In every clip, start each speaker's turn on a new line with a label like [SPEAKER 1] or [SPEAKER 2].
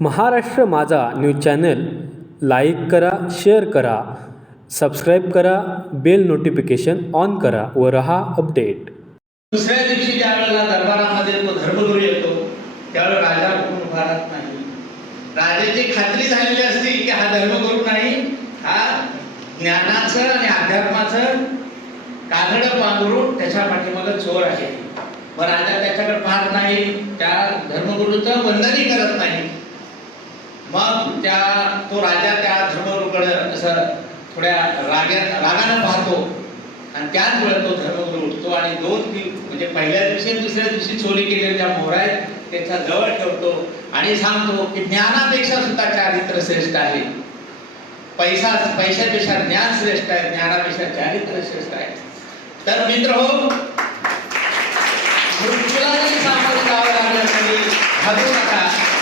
[SPEAKER 1] Maharashtra Majha news channel like करा share करा subscribe करा बेल नोटिफिकेशन ऑन करा व रहा अपडेट.
[SPEAKER 2] दुसऱ्या दिवशी ज्या वेळेला दरबारामध्ये तो धर्मगुरू येतो त्यावेळेला राजा कोण उभा राहत नाही. राजाची खात्री झालेली असते की हा धर्मगुरू नाही हा ज्ञानाचं आणि अध्यात्माचं कातड पांघरून त्याच्या पाठीमागं चोर आहे. मग राजा त्याच्याकडे पाहत नाही त्या धर्मगुरूचं वंदनही करत नाही. मग त्या तो राजा त्या धर्मगुरूकडे असं थोड्या राग्या रागानं पाहतो. आणि त्याच वेळेला तो धर्मगुरू उठतो आणि दोन दिव म्हणजे पहिल्या दिवशी आणि दुसऱ्या दिवशी चोरी केलेल्या त्या मोहरा त्याच्याजवळ ठेवतो आणि सांगतो की ज्ञानापेक्षा सुद्धा चारित्र श्रेष्ठ आहे. पैसा पैशापेक्षा ज्ञान श्रेष्ठ आहे ज्ञानापेक्षा चारित्र श्रेष्ठ आहे. तर मित्र हो मृत्यूला जरी सामोरं जावं लागलं तरी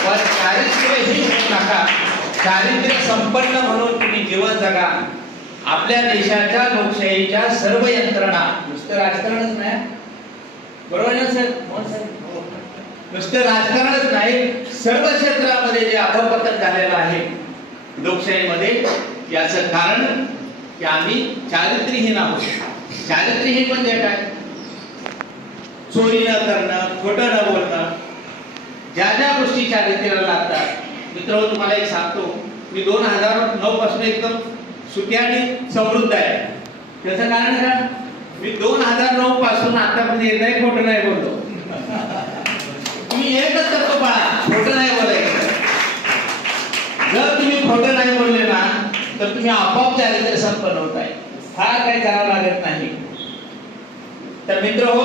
[SPEAKER 2] पण चारित्र्यही होऊ नका. चारित्र्य संपन्न म्हणून तुम्ही जीवन जगा. आपल्या देशाच्या लोकशाहीच्या सर्व यंत्रणा. नुसतं राजकारणच नाही. बरोबर ना सर हो. नुसतं राजकारणच नाही. सर्व क्षेत्रामध्ये जे अधोपतन झालेलं आहे लोकशाहीमध्ये याचं कारण की आम्ही चारित्र्यहीन आहोत. चारित्र्यहीन म्हणजे काय? चोरी न करणं खोटं न बोलणं. ज्या ज्या गोष्टी लागतात. मित्र तुम्हाला एक सांगतो. मी दोन हजार नऊ पासून एकदम सुखी आणि समृद्ध आहे. त्याचं कारण का मी दोन हजार नऊ पासून आतापर्यंत एकदाही खोटं नाही बोलतो तुम्ही एकच करतो बाळा खोटं नाही बोलायचं. जर तुम्ही खोटं नाही बोलले ना तर तुम्ही आपोआप चारित्र्य संपन्न होताय फार काही करावं लागत नाही. तर मित्र हो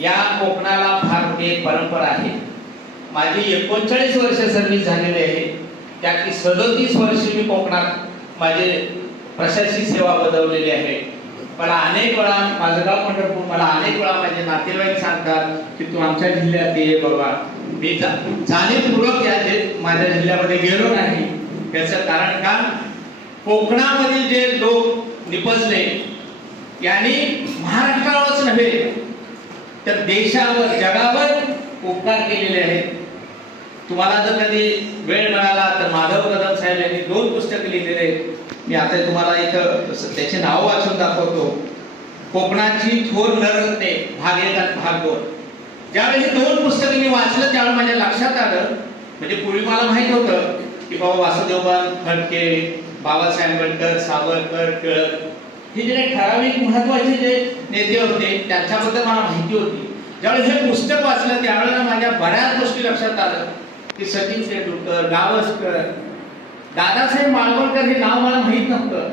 [SPEAKER 2] या कोकणाला फार मोठी एक परंपरा आहे. माझी एकोणचाळीस वर्ष सर्व्हिस झालेली आहे. त्यातली सदोतीस वर्ष मी कोकणात माझे प्रशासकीय सेवा बजावलेली आहे. मला अनेक वेळा माझं गाव पंढरपूर मला अनेक वेळा माझे नातेवाईक सांगतात की तू आमच्या जिल्ह्यात ये बाबा. मी जाणीवपूर्वक या माझ्या जिल्ह्यामध्ये गेलो नाही. याचं कारण का? कोकणामधील जे लोक निपजले यांनी महाराष्ट्रावरच नव्हे तर देशावर जगावर उपकार केलेले आहेत. तुम्हाला जर कधी वेळ मिळाला तर माधव कदम साहेब यांनी दोन पुस्तकं लिहिलेले आहेत. मी आता तुम्हाला इथं त्याचे नाव वाचून दाखवतो. कोकणाची थोर नररत्ने भाग एक आणि भाग दोन ज्यावेळी हे दोन पुस्तकं मी वाचलं त्यावेळी माझ्या लक्षात आलं. म्हणजे पूर्वी मला माहीत होतं की बाबा वासुदेवन फडके बाबासाहेब आंबेडकर सावरकर टिळक हे जे ठराविक महत्त्वाचे जे नेते होते त्यांच्याबद्दल मला माहिती होती. ज्यावेळेस हे पुस्तक वाचलं त्यावेळेला माझ्या बऱ्याच गोष्टी लक्षात आलं. की सचिन तेंडुलकर गावस्कर. दादासाहेब माळवणकर हे नाव मला माहीत नव्हतं.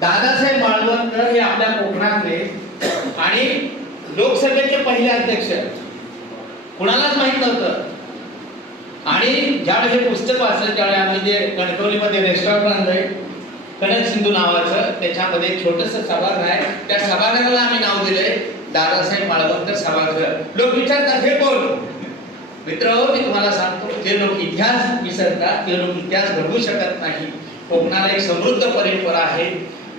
[SPEAKER 2] दादासाहेब माळवणकर हे आपल्या कोकणातले आणि लोकसभेचे पहिले अध्यक्ष. कुणालाच माहीत नव्हतं. आणि ज्यावेळी हे पुस्तक वाचलं त्यावेळी आम्ही जे कणकवलीमध्ये रेस्टॉरंट आहे कणक सिंधू नावाचं त्याच्यामध्ये छोटस सभागृह आहे. त्या सभागृहाला आम्ही नाव दिलंय. दादासाहेब माळवणकर सभागृह लोक विचारतात हे कोण? मित्र मी तुम्हाला सांगतो जे लोक इतिहास विसरतात ते लोक इतिहास घडवू शकत नाही. कोकणाला एक समृद्ध परंपरा आहे.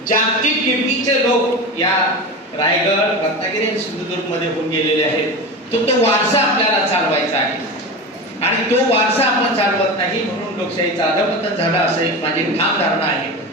[SPEAKER 2] जागतिक कीर्तीचे लोक या रायगड रत्नागिरी आणि सिंधुदुर्गमध्ये होऊन गेलेले आहेत. तो तो वारसा आपल्याला चालवायचा आहे. आणि तो वारसा आपण चालवत नाही म्हणून लोकशाहीचा अधपतन झाला असं एक माझी ठाम धारणा आहे.